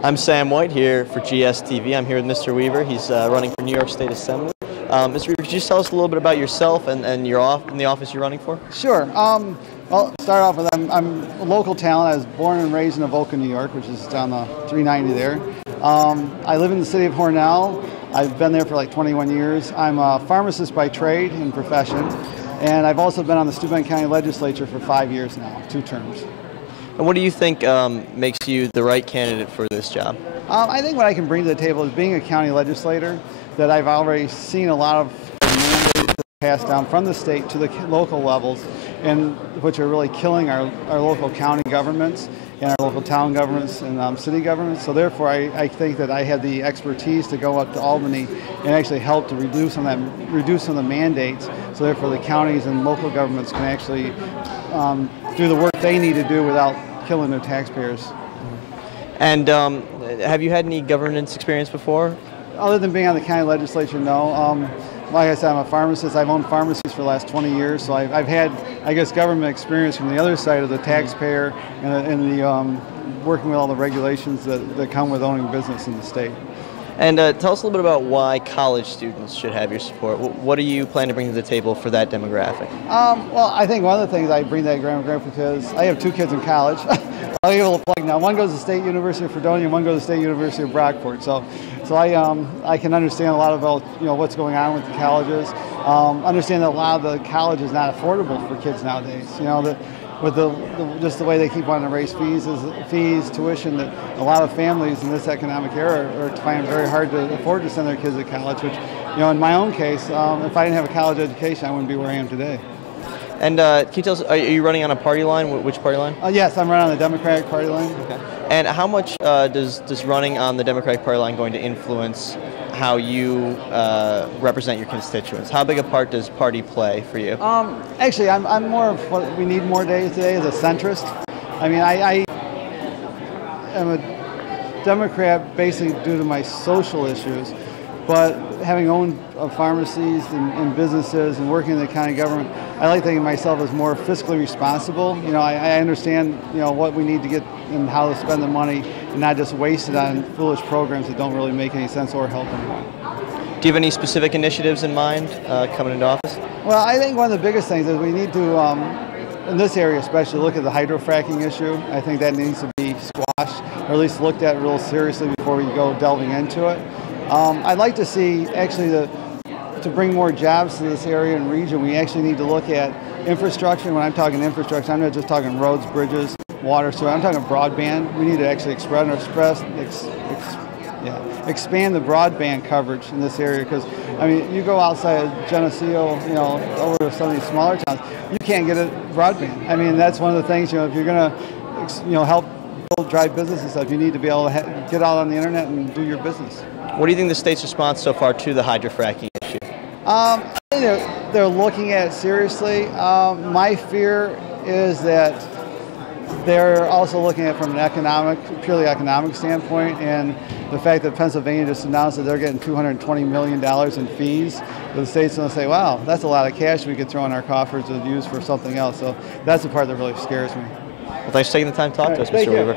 I'm Sam White here for GSTV. I'm here with Mr. Weaver. He's running for New York State Assembly. Mr. Weaver, could you just tell us a little bit about yourself and in the office you're running for? Sure. Well, start off with I'm a local talent. I was born and raised in Avoca, New York, which is down the 390 there. I live in the city of Hornell. I've been there for like 21 years. I'm a pharmacist by trade and profession, and I've also been on the Steuben County Legislature for 5 years now, 2 terms. And what do you think makes you the right candidate for this job? I think what I can bring to the table is being a county legislator, that I've already seen a lot of mandates passed down from the state to the local levels, and which are really killing our local county governments and our local town governments and city governments. So therefore, I think that I have the expertise to go up to Albany and actually help to reduce some of the mandates. So therefore, the counties and local governments can actually do the work they need to do without killing their taxpayers. And have you had any governance experience before? Other than being on the county legislature, no. Like I said, I'm a pharmacist. I've owned pharmacies for the last 20 years, so I've had, I guess, government experience from the other side of the taxpayer and the working with all the regulations that come with owning business in the state. And tell us a little bit about why college students should have your support. What do you plan to bring to the table for that demographic? Well, I think one of the things I bring that demographic because I have 2 kids in college. I'll be able to plug now. One goes to State University of Fredonia, and one goes to State University of Brockport. So I can understand a lot about what's going on with the colleges. Understand that a lot of the college is not affordable for kids nowadays. With just the way they keep wanting to raise fees, tuition, that a lot of families in this economic era are finding it very hard to afford to send their kids to college, which, in my own case, if I didn't have a college education, I wouldn't be where I am today. And can you tell us, are you running on a party line? Which party line? Yes, I'm running on the Democratic Party line. Okay. And how much does running on the Democratic Party line going to influence how you represent your constituents? How big a part does party play for you? Actually, I'm more of what we need more days today as a centrist. I mean, I am a Democrat basically due to my social issues, but having owned pharmacies and businesses and working in the county government, I like thinking of myself as more fiscally responsible. I understand what we need to get and how to spend the money and not just waste it on foolish programs that don't really make any sense or help anyone. Do you have any specific initiatives in mind coming into office? Well, I think one of the biggest things is we need to, in this area especially, look at the hydrofracking issue. I think that needs to be squashed, or at least looked at real seriously before we go delving into it. I'd like to see actually to bring more jobs to this area and region, we actually need to look at infrastructure. When I'm talking infrastructure, I'm not just talking roads, bridges, water, so I'm talking broadband. We need to actually expand the broadband coverage in this area, because I mean, you go outside of Geneseo, over to some of these smaller towns, you can't get a broadband. I mean, that's one of the things, if you're going to, help drive business and stuff, you need to be able to get out on the internet and do your business. What do you think the state's response so far to the hydrofracking issue? I think they're looking at it seriously. My fear is that they're also looking at it from an purely economic standpoint, and the fact that Pennsylvania just announced that they're getting $220 million in fees, the state's going to say, wow, that's a lot of cash we could throw in our coffers to use for something else. So that's the part that really scares me. Well, thanks for taking the time to talk to us, Mr. Weaver.